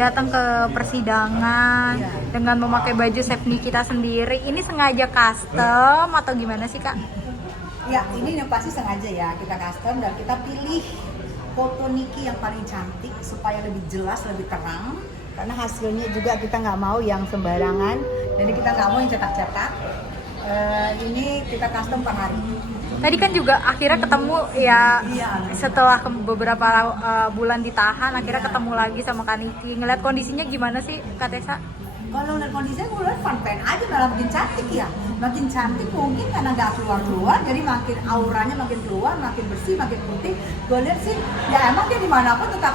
datang ke persidangan dengan memakai baju safety kita sendiri. Ini sengaja custom atau gimana sih Kak? Ya, ini yang pasti sengaja ya, kita custom dan kita pilih foto Niki yang paling cantik supaya lebih jelas, lebih terang. Karena hasilnya juga kita nggak mau yang sembarangan, jadi kita nggak mau yang cetak-cetak. Ini kita custom per hari. Tadi kan juga akhirnya ketemu ya, Iya. setelah beberapa bulan ditahan, akhirnya ketemu lagi sama Kak Niki. Ngeliat kondisinya gimana sih Kak Tessa? Kalau lihat kondisinya gue lihat fun-fun aja, malah makin cantik ya. Makin cantik mungkin karena nggak keluar-keluar, jadi makin auranya makin keluar, makin bersih, makin putih. Gue lihat sih, ya emang dia dimanapun tetap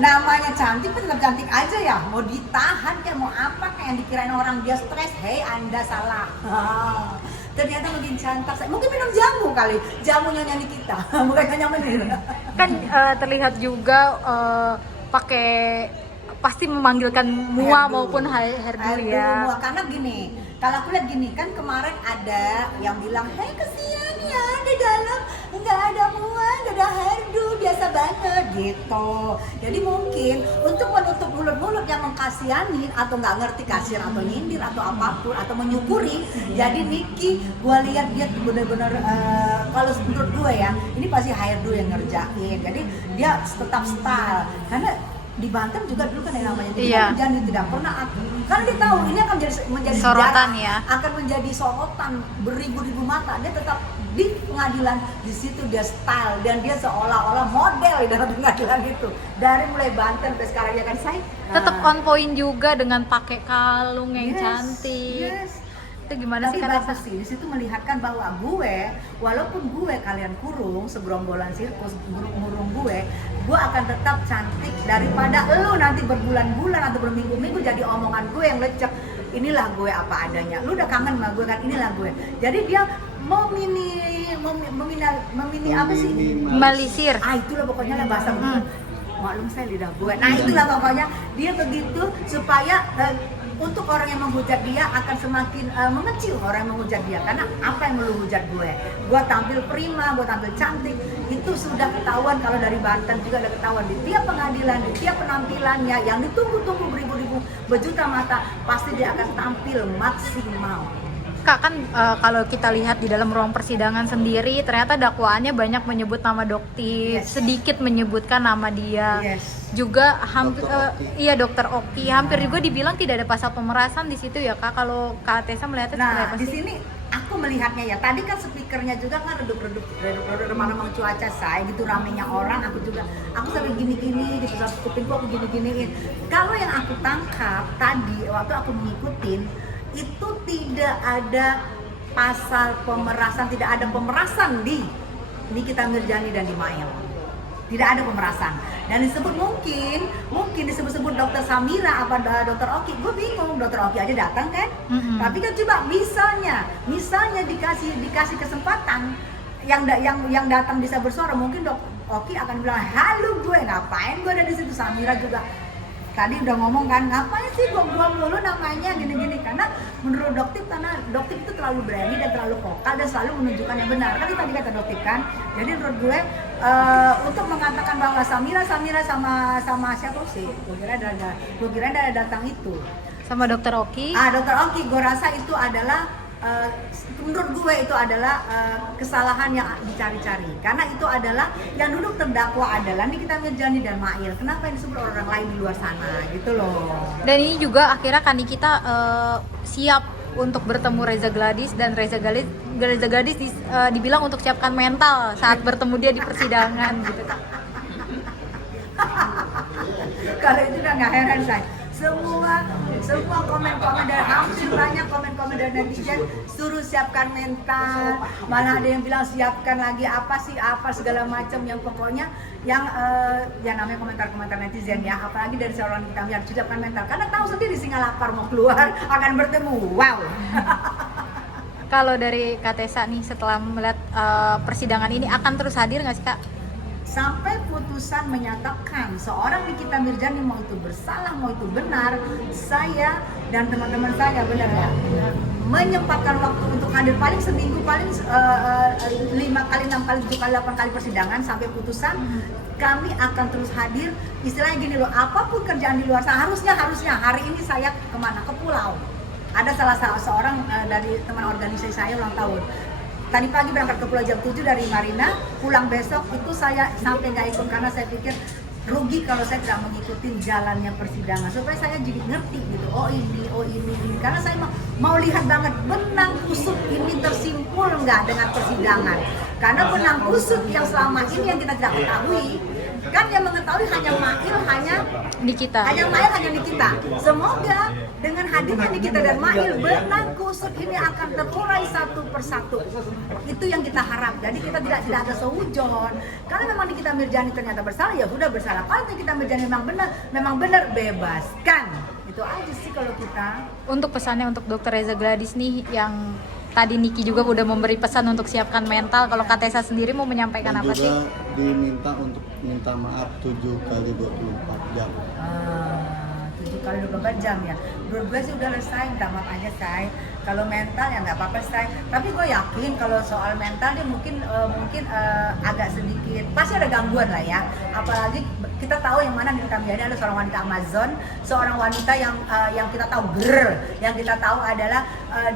namanya cantik, tetap cantik aja ya. Mau ditahan kayak mau apa, kayak yang dikirain orang dia stres, hei Anda salah. Ternyata makin cantik. Mungkin minum jamu kali, jamunya nyanyi kita, bukan hanya minum. Kan terlihat juga pakai pasti memanggilkan mua maupun hairdo ya. Mua. Karena gini, kalau aku lihat gini kan kemarin ada yang bilang, hei kesian ya di dalam nggak ada mua, nggak ada hairdo, biasa banget gitu. Jadi mungkin untuk menutup mulut-mulut yang mengkasihani atau nggak ngerti kasihan atau nyindir atau apapun atau menyukuri, jadi Niki gue lihat dia benar-benar kalau menurut gue ya, ini pasti hairdo yang ngerjain. Jadi dia tetap style karena di Banten juga dulu kan yang namanya jangan tidak pernah, karena dia tahu ini akan menjadi sorotan sejarah, ya, akan menjadi sorotan beribu-ribu mata. Dia tetap di pengadilan, di situ dia style dan dia seolah-olah model di dalam pengadilan itu dari mulai Banten sampai sekarang ya kan saya tetap on point juga dengan pakai kalung yang cantik. Itu gimana sih tapi Kak bagus sih di situ melihatkan bahwa gue walaupun gue kalian kurung segerombolan sirkus ngurung gue akan tetap cantik daripada lu nanti berbulan-bulan atau berminggu-minggu jadi omongan gue yang lecek. Inilah gue apa adanya, lu udah kangen sama gue kan, inilah gue. Jadi dia memini apa sih, melisir, itulah pokoknya lah bahasa maklum saya lidah gue. Nah itulah pokoknya dia begitu supaya untuk orang yang menghujat dia akan semakin mengecil orang yang menghujat dia. Karena apa yang lu hujat gue tampil prima, gue tampil cantik, itu sudah ketahuan. Kalau dari Banten juga udah ketahuan di tiap pengadilan, di tiap penampilannya yang ditunggu-tunggu beribu-ribu berjuta mata, pasti dia akan tampil maksimal. Kak, kan kalau kita lihat di dalam ruang persidangan sendiri, ternyata dakwaannya banyak menyebut nama Dokti, sedikit menyebutkan nama dia. Juga hampir Dokter Oki, hampir juga dibilang tidak ada pasal pemerasan di situ ya Kak. Kalau Kak Tessa melihatnya seperti apa sih? Di sini aku melihatnya ya, tadi kan speakernya juga kan redup-redup remang-remang cuaca saya gitu, ramenya orang, aku sampai gini-gini gitu, kupingku aku gini-giniin. Kalau yang aku tangkap tadi waktu aku mengikutin itu tidak ada pasal pemerasan, tidak ada pemerasan di Nikita Mirzani dan di Mail. Tidak ada pemerasan. Dan disebut mungkin disebut-sebut Dokter Samira apa Dokter Oki. Gue bingung, Dokter Oki aja datang kan? Tapi kan coba misalnya dikasih kesempatan yang datang bisa bersuara, mungkin Dokter Oki akan bilang, "Halo gue, ngapain gue ada di situ?" Samira juga tadi udah ngomong kan, ngapain sih buang-buang mulu namanya gini-gini. Karena menurut karena Doktip itu terlalu berani dan terlalu vokal dan selalu menunjukkan yang benar. Kan tadi kata Doktip kan. Jadi menurut gue untuk mengatakan bahwa Samira sama siapa sih? Gue kira ada datang itu Sama Dokter Oki. Dokter Oki, gue rasa itu adalah menurut gue itu adalah kesalahan yang dicari-cari. Karena itu adalah yang duduk terdakwa adalah Nikita Mirzani dan Mail. Kenapa yang disebut orang lain di luar sana gitu loh. Dan ini juga akhirnya kan kita siap untuk bertemu Reza Gladys, dan Reza Gladys dibilang untuk siapkan mental saat bertemu dia di persidangan gitu. Kalau itu udah nggak heran saya. Semua komen-komen dari hampir banyak komen-komen dari netizen suruh siapkan mental, malah ada yang bilang siapkan lagi apa segala macam, yang pokoknya yang namanya komentar-komentar netizen ya, apalagi dari seorang kita yang siapkan mental karena tahu sendiri singa lapar mau keluar akan bertemu. Wow. Kalau dari Kak Tessa nih setelah melihat persidangan ini akan terus hadir nggak sih Kak? Sampai putusan menyatakan seorang Nikita Mirzani mau itu bersalah mau itu benar, saya dan teman-teman saya benar ya menyempatkan waktu untuk hadir paling seminggu, paling 5 kali, 6 kali, 7 kali, 8 kali persidangan sampai putusan. Kami akan terus hadir. Istilahnya gini loh, apapun kerjaan di luar sana, harusnya hari ini saya kemana? Ke pulau. Ada salah seorang dari teman organisasi saya ulang tahun. Tadi pagi berangkat ke pulau jam 7 dari Marina, pulang besok itu saya sampai nggak ikut karena saya pikir rugi kalau saya tidak mengikuti jalannya persidangan supaya saya jadi ngerti gitu. Oh ini karena saya mau lihat banget benang kusut ini tersimpul nggak dengan persidangan. Karena benang kusut yang selama ini yang kita tidak ketahui, kan yang mengetahui hanya Mail, hanya Nikita. Mail, hanya Nikita. Semoga dengan hadirnya Nikita dan Mail, benang kusut ini akan terurai satu persatu. Itu yang kita harap. Jadi kita tidak ada seujon. Kalau memang Nikita Mirjani ternyata bersalah, ya sudah bersalah. Kalau Nikita Mirjani memang benar, bebaskan. Itu aja sih kalau kita. Untuk pesannya untuk Dr. Reza Gladys nih, yang tadi Niki juga udah memberi pesan untuk siapkan mental. Kalau Kak Tessa sendiri mau menyampaikan dan apa sih? juga diminta untuk minta maaf 7 kali 24 jam. 7 kali 24 jam ya. Menurut gue sih udah selesai, minta maaf aja say. Kalau mental ya nggak apa-apa say. Tapi gue yakin kalau soal mental dia mungkin agak sedikit, pasti ada gangguan lah ya. Apalagi kita tahu yang mana Nikita Mirjani ada seorang wanita Amazon, seorang wanita yang kita tahu girl, yang kita tahu adalah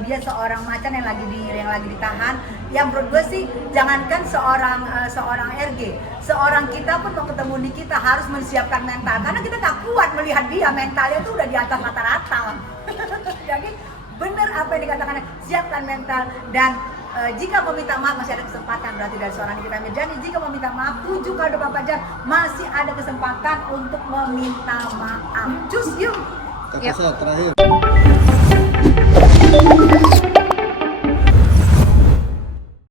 dia seorang macan yang lagi ditahan. Yang menurut gue sih jangankan seorang RG, seorang kita pun mau ketemu Nikita harus menyiapkan mental karena kita nggak kuat melihat dia mentalnya tuh udah di atas rata-rata. Jadi benar apa yang dikatakan, siapkan mental dan jika mau minta maaf masih ada kesempatan, berarti dari seorang Nikita Mirjani jika mau minta maaf 7 kali 24 jam masih ada kesempatan untuk meminta maaf. Cus yuk. Kata saya terakhir.